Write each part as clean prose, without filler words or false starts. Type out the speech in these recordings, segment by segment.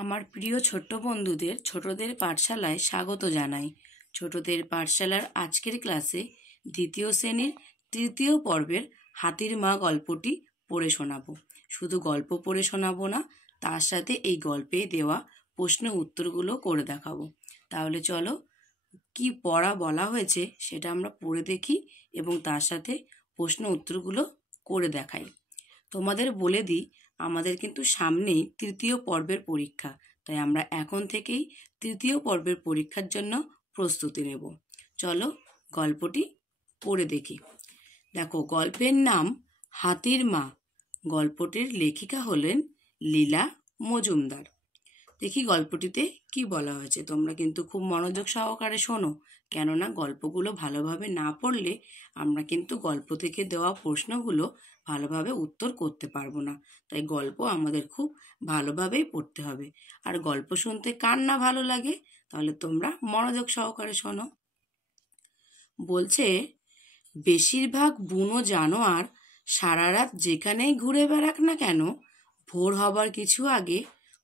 আমার প্রিয় ছোট্ট বন্ধুদের ছোটদের পাঠশালায় স্বাগত জানাই। ছোটদের পাঠশালার আজকের ক্লাসে দ্বিতীয় শ্রেণীর তৃতীয় পর্বের হাতির মা গল্পটি পড়ে শোনাবো। শুধু গল্প পড়ে শোনাবো না, তার সাথে এই গল্পে দেওয়া প্রশ্ন উত্তরগুলো করে দেখাবো। তাহলে চলো, কি পড়া বলা হয়েছে সেটা আমরা পড়ে দেখি এবং তার সাথে প্রশ্ন উত্তরগুলো করে দেখাই। তোমাদের বলে দিই, আমাদের কিন্তু সামনেই তৃতীয় পর্বের পরীক্ষা, তাই আমরা এখন থেকেই তৃতীয় পর্বের পরীক্ষার জন্য প্রস্তুতি নেব। চলো গল্পটি পড়ে দেখি। দেখো, গল্পের নাম হাতির মা। গল্পটির লেখিকা হলেন লীলা মজুমদার। দেখি গল্পটিতে কি বলা হয়েছে। তোমরা কিন্তু খুব মনোযোগ সহকারে শোনো, কেননা গল্পগুলো ভালোভাবে না পড়লে আমরা কিন্তু গল্প থেকে দেওয়া প্রশ্নগুলো ভালোভাবে উত্তর করতে পারবো না। তাই গল্প আমাদের খুব ভালোভাবেই পড়তে হবে। আর গল্প শুনতে কার না ভালো লাগে, তাহলে তোমরা মনোযোগ সহকারে শোনো। বলছে, বেশিরভাগ বুনো জানোয়ার সারা রাত যেখানেই ঘুরে বেড়াক না কেন, ভোর হবার কিছু আগে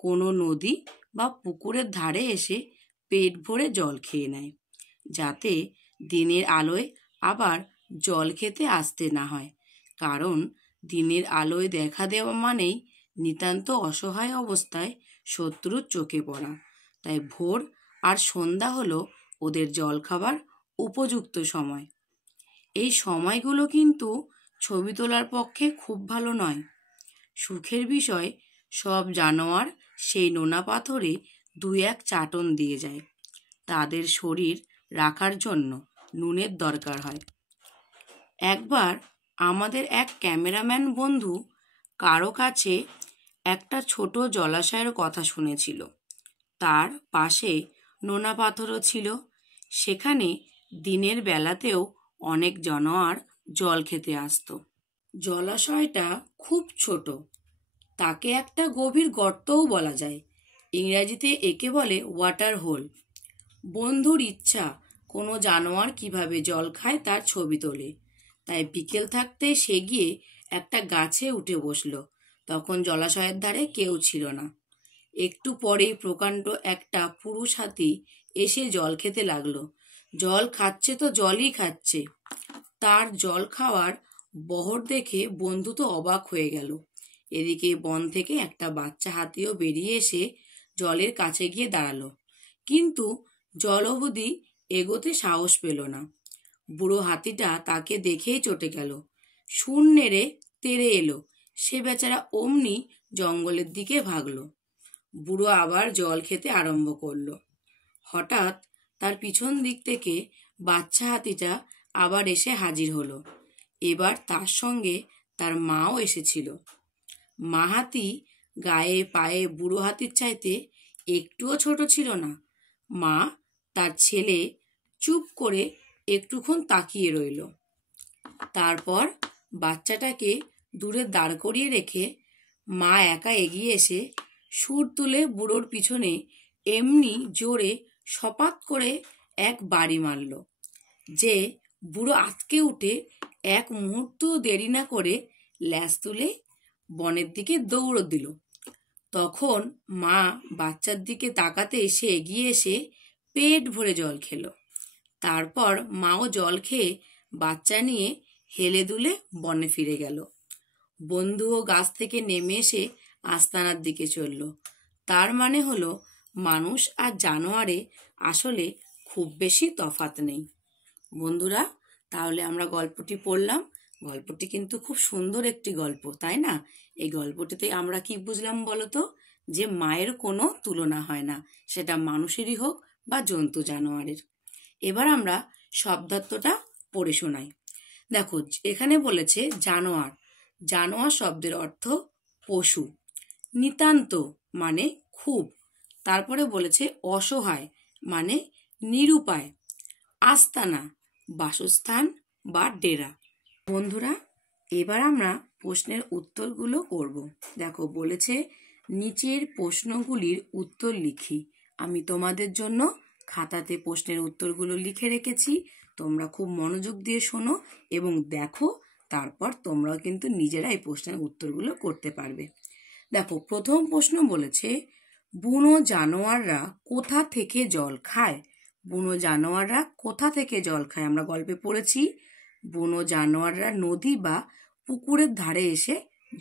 কোনো নদী বা পুকুরের ধারে এসে পেট ভরে জল খেয়ে নেয়, যাতে দিনের আলোয় আবার জল খেতে আসতে না হয়। কারণ দিনের আলোয় দেখা দেওয়া মানেই নিতান্ত অসহায় অবস্থায় শত্রুর চোখে পড়া। তাই ভোর আর সন্ধ্যা হলো ওদের জল খাবার উপযুক্ত সময়। এই সময়গুলো কিন্তু ছবি তোলার পক্ষে খুব ভালো নয়। সুখের বিষয়, সব জানোয়ার সেই নোনা পাথরে দুই এক চাটন দিয়ে যায়। তাদের শরীর রাখার জন্য নুনের দরকার হয়। একবার আমাদের এক ক্যামেরাম্যান বন্ধু কারো কাছে একটা ছোট জলাশয়ের কথা শুনেছিল। তার পাশে নোনা পাথরও ছিল। সেখানে দিনের বেলাতেও অনেক জানোয়ার জল খেতে আসতো। জলাশয়টা খুব ছোট, তাকে একটা গভীর গর্তও বলা যায়। ইংরেজিতে একে বলে ওয়াটার হোল। বন্ধুর ইচ্ছা কোনো জানোয়ার কিভাবে জল খায় তার ছবি তোলে। তাই বিকেল থাকতে সে গিয়ে একটা গাছে উঠে বসলো। তখন জলাশয়ের ধারে কেউ ছিল না। একটু পরেই প্রকাণ্ড একটা পুরুষ হাতি এসে জল খেতে লাগলো। জল খাচ্ছে তো জলই খাচ্ছে। তার জল খাওয়ার বহর দেখে বন্ধু তো অবাক হয়ে গেল। এদিকে বন থেকে একটা বাচ্চা হাতিও বেরিয়ে এসে জলের কাছে গিয়ে দাঁড়ালো, কিন্তু জল অবধি এগোতে সাহস পেল না। বুড়ো হাতিটা তাকে দেখেই চটে গেল। সুর নেড়ে তেড়ে এলো। সে বেচারা অমনি জঙ্গলের দিকে ভাগলো। বুড়ো আবার জল খেতে আরম্ভ করলো। হঠাৎ তার পিছন দিক থেকে বাচ্চা হাতিটা আবার এসে হাজির হলো। এবার তার সঙ্গে তার মাও এসেছিল। মা হাতি গায়ে পায়ে বুড়ো হাতির চাইতে একটুও ছোট ছিল না। মা তার ছেলে চুপ করে একটুক্ষণ তাকিয়ে রইল। তারপর বাচ্চাটাকে দূরে দাঁড় করিয়ে রেখে মা একা এগিয়ে এসে সুর তুলে বুড়োর পিছনে এমনি জোরে সপাত করে এক বাড়ি মারল যে বুড়ো আঁতকে উঠে এক মুহূর্ত দেরি না করে ল্যাজ তুলে বনের দিকে দৌড় দিল। তখন মা বাচ্চার দিকে তাকাতে সে এগিয়ে এসে পেট ভরে জল খেলো। তারপর মাও জল খেয়ে বাচ্চা নিয়ে হেলে দুলে বনে ফিরে গেল। বন্ধুও গাছ থেকে নেমে এসে আস্তানার দিকে চলল। তার মানে হলো, মানুষ আর জানোয়ারে আসলে খুব বেশি তফাৎ নেই। বন্ধুরা, তাহলে আমরা গল্পটি পড়লাম। গল্পটি কিন্তু খুব সুন্দর একটি গল্প, তাই না? এই গল্পটিতে আমরা কি বুঝলাম বলো তো? যে মায়ের কোনো তুলনা হয় না, সেটা মানুষেরই হোক বা জন্তু জানোয়ারের। এবার আমরা শব্দার্থটা পড়ে শোনাই। দেখো, এখানে বলেছে জানোয়ার। জানোয়ার শব্দের অর্থ পশু। নিতান্ত মানে খুব। তারপরে বলেছে অসহায় মানে নিরুপায়। আস্তানা বাসস্থান বা ডেরা। বন্ধুরা, এবার আমরা প্রশ্নের উত্তরগুলো করব। দেখো, বলেছে নিচের প্রশ্নগুলির উত্তর লিখি। আমি তোমাদের জন্য খাতাতে প্রশ্নের উত্তরগুলো লিখে রেখেছি। তোমরা খুব মনোযোগ দিয়ে শোনো এবং দেখো, তারপর তোমরাও কিন্তু নিজেরা এই প্রশ্নের উত্তরগুলো করতে পারবে। দেখো, প্রথম প্রশ্ন বলেছে বুনো জানোয়াররা কোথা থেকে জল খায়? বুনো জানোয়াররা কোথা থেকে জল খায়? আমরা গল্পে পড়েছি বুনো জানোয়াররা নদী বা পুকুরের ধারে এসে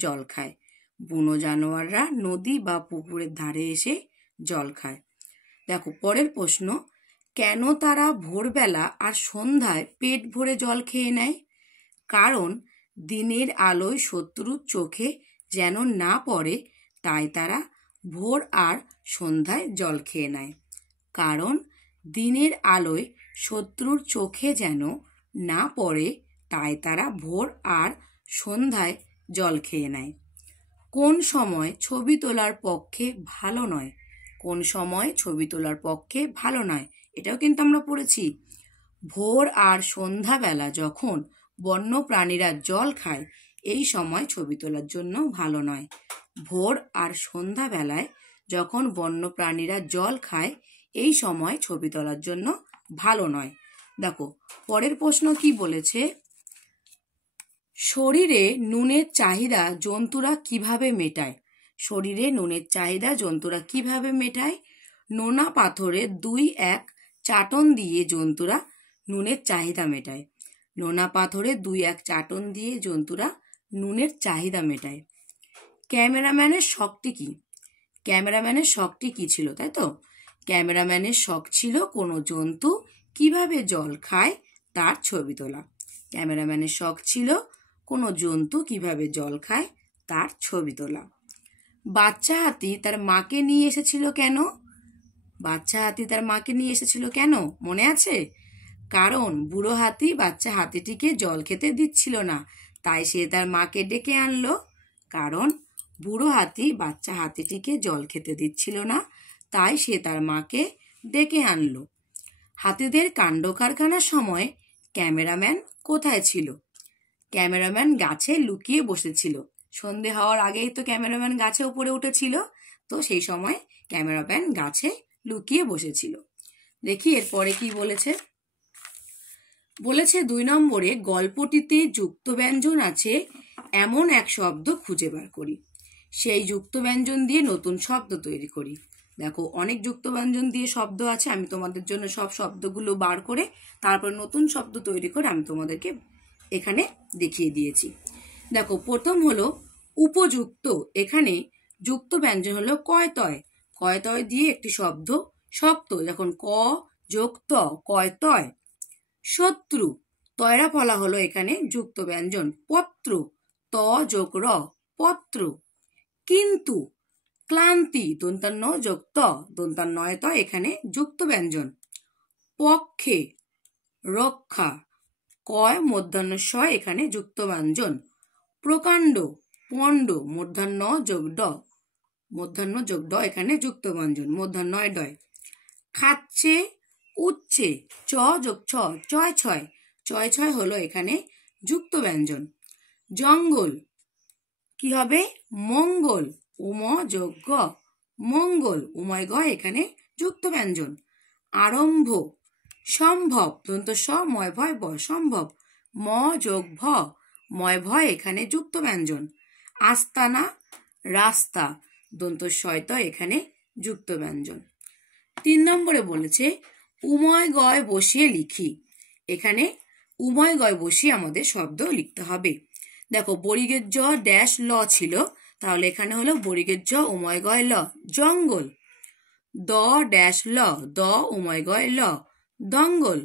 জল খায়। বুনো জানোয়াররা নদী বা পুকুরের ধারে এসে জল খায়। দেখো পরের প্রশ্ন, কেন তারা ভোরবেলা আর সন্ধ্যায় পেট ভরে জল খেয়ে নেয়? কারণ দিনের আলোয় শত্রুর চোখে যেন না পড়ে, তাই তারা ভোর আর সন্ধ্যায় জল খেয়ে নেয়। কারণ দিনের আলোয় শত্রুর চোখে যেন না পড়ে, তাই তারা ভোর আর সন্ধ্যায় জল খেয়ে নেয়। কোন সময় ছবি তোলার পক্ষে ভালো নয়? কোন সময় ছবি তোলার পক্ষে ভালো নয়? এটাও কিন্তু আমরা পড়েছি। ভোর আর সন্ধ্যাবেলা যখন বন্য প্রাণীরা জল খায়, এই সময় ছবি তোলার জন্য ভালো নয়। ভোর আর সন্ধ্যাবেলায় যখন বন্য প্রাণীরা জল খায়, এই সময় ছবি তোলার জন্য ভালো নয়। দেখো পরের প্রশ্ন কি বলেছে, শরীরে নুনের চাহিদা জন্তুরা কিভাবে মেটায়? শরীরে নুনের চাহিদা জন্তুরা কিভাবে মেটায়? নোনা পাথরে 2-1 চাটন দিয়ে জন্তুরা নুনের চাহিদা মেটায়। নোনা পাথরে 2-1 চাটন দিয়ে জন্তুরা নুনের চাহিদা মেটায়। ক্যামেরাম্যানের শখটি কি? ক্যামেরাম্যানের শখটি কি ছিল, তাই তো? ক্যামেরাম্যানের শখ ছিল কোনো জন্তু কিভাবে জল খায় তার ছবি তোলা। ক্যামেরাম্যানের শখ ছিল কোনো জন্তু কিভাবে জল খায় তার ছবি তোলা। বাচ্চা হাতি তার মাকে নিয়ে এসেছিল কেন? বাচ্চা হাতি তার মাকে নিয়ে এসেছিল কেন মনে আছে? কারণ বুড়ো হাতি বাচ্চা হাতিটিকে জল খেতে দিচ্ছিল না, তাই সে তার মাকে ডেকে আনলো। কারণ বুড়ো হাতি বাচ্চা হাতিটিকে জল খেতে দিচ্ছিল না, তাই সে তার মাকে ডেকে আনলো। হাতিদের কাণ্ড কারখানার সময় ক্যামেরাম্যান কোথায় ছিল? ক্যামেরাম্যান গাছে লুকিয়ে বসেছিল। সন্ধে হওয়ার আগেই তো ক্যামেরাম্যান গাছে উপরে উঠেছিল, তো সেই সময় ক্যামেরাম্যান গাছে লুকিয়ে বসেছিল। দেখি এরপরে কি বলেছে। বলেছে 2 নম্বরে, গল্পটিতে যুক্ত ব্যঞ্জন আছে এমন এক শব্দ খুঁজে বার করি। সেই যুক্ত ব্যঞ্জন দিয়ে নতুন শব্দ তৈরি করি। দেখো অনেক যুক্ত ব্যঞ্জন দিয়ে শব্দ আছে, আমি তোমাদের জন্য সব শব্দগুলো বার করে তারপর নতুন শব্দ তৈরি করে আমি তোমাদেরকে এখানে দেখিয়ে দিয়েছি। দেখো প্রথম হলো উপযুক্ত। এখানে যুক্ত ব্যঞ্জন হলো কয় তয়। কয় তয় দিয়ে একটি শব্দ শক্ত, যখন ক যোগ ত কয় তয়। শত্রু, তয়রা ফলা হলো এখানে যুক্ত ব্যঞ্জন। পত্র, ত যোগ র পত্র। কিন্তু, ক্লান্তি, দন্তান্ন যোগ ত দন্তান্নয় ত এখানে যুক্ত ব্যঞ্জন। পক্ষে, রক্ষা, কয় মূর্ধন্য ষ এখানে যুক্ত ব্যঞ্জন। প্রকাণ্ড, পণ্ড, মূর্ধন্য যোগ ড মূর্ধন্য যোগ ড এখানে যুক্ত ব্যঞ্জন, মূর্ধন্যয় ডয়। খাচ্ছে, উচ্ছে, চ যোগ ছ চয় ছয়, চয় ছয় হলো এখানে যুক্ত ব্যঞ্জন। জঙ্গল কি হবে? মঙ্গল, উম যোগ গ মঙ্গল, উময় গ এখানে যুক্ত ব্যঞ্জন। আরম্ভ, সম্ভব, দন্ত স ময় ভয় ব সম্ভব, ম যোগ ভ ময় ভয় এখানে যুক্ত ব্যঞ্জন। আস্তানা, রাস্তা, দন্ত শয়ত এখানে যুক্ত ব্যঞ্জন। 3 নম্বরে বলেছে উময় গয় বসিয়ে লিখি। এখানে উময় গয় বসিয়ে আমাদের শব্দ লিখতে হবে। দেখো বরিগের জ ড্যাশ ল ছিল, তাহলে এখানে হলো বরিগের জ উময় গয় ল জঙ্গল। দ ড্যাশ ল দ উময় গয় ল দঙ্গল।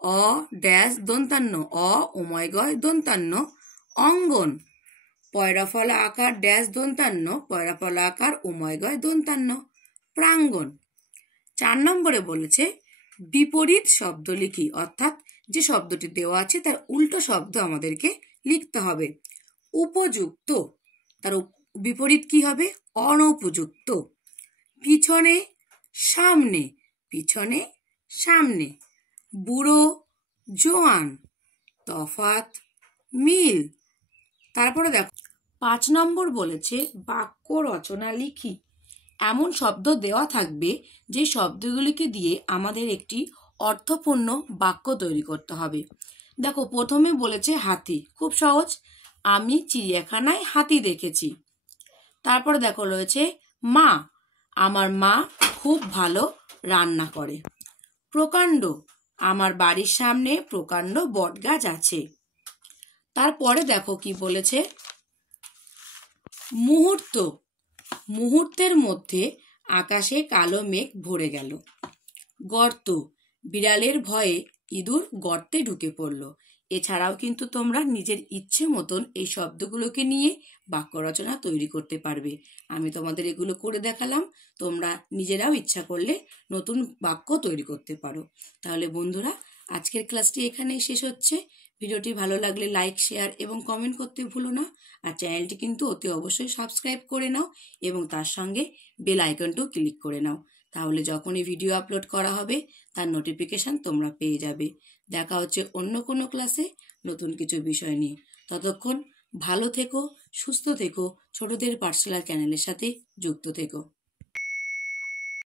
অ ড্যাশ দন্তান্ন অ উময় গয় দন্তান্ন অঙ্গন। পয়রা ফলা আকার ড্যাশ দন্তান্ন পয়রা ফলা আকার উময় গয় দন্তান্ন প্রাঙ্গণ। 4 নম্বরে বলেছে বিপরীত শব্দ লিখি, অর্থাৎ যে শব্দটি দেওয়া আছে তার উল্টো শব্দ আমাদেরকে লিখতে হবে। উপযুক্ত, তার বিপরীত কি হবে? অনুপযুক্ত। পিছনে, সামনে, পিছনে, সামনে। বুড়ো, জোয়ান, তফাৎ, মিল। তারপরে দেখো 5 নম্বর বলেছে বাক্য রচনা লিখি। এমন শব্দ দেওয়া থাকবে যে শব্দগুলিকে দিয়ে আমাদের একটি অর্থপূর্ণ বাক্য তৈরি করতে হবে। দেখো প্রথমে বলেছে হাতি, খুব সহজ, আমি চিড়িয়াখানায় হাতি দেখেছি। তারপরে দেখো রয়েছে মা, আমার মা খুব ভালো রান্না করে। প্রকাণ্ড, আমার বাড়ির সামনে প্রকাণ্ড বটগাছ আছে। তারপরে দেখো কি বলেছে, মুহূর্ত, মুহূর্তের মধ্যে আকাশে কালো মেঘ ভরে গেল। গর্ত, বিড়ালের ভয়ে ইঁদুর গর্তে ঢুকে পড়ল। এছাড়াও কিন্তু তোমরা নিজের ইচ্ছে মতন এই শব্দগুলোকে নিয়ে বাক্য রচনা তৈরি করতে পারবে। আমি তোমাদের এগুলো করে দেখালাম, তোমরা নিজেরাও ইচ্ছা করলে নতুন বাক্য তৈরি করতে পারো। তাহলে বন্ধুরা, আজকের ক্লাসটি এখানেই শেষ হচ্ছে। ভিডিওটি ভালো লাগলে লাইক, শেয়ার এবং কমেন্ট করতে ভুলো না। আর চ্যানেলটি কিন্তু অতি অবশ্যই সাবস্ক্রাইব করে নাও এবং তার সঙ্গে বেল আইকনটিও ক্লিক করে নাও। তাহলে যখনই ভিডিও আপলোড করা হবে তার নোটিফিকেশান তোমরা পেয়ে যাবে। দেখা হচ্ছে অন্য কোনো ক্লাসে নতুন কিছু বিষয় নিয়ে। ততক্ষণ ভালো থেকো, সুস্থ থেকো, ছোটদের পাঠশালা চ্যানেলের সাথে যুক্ত থেকো।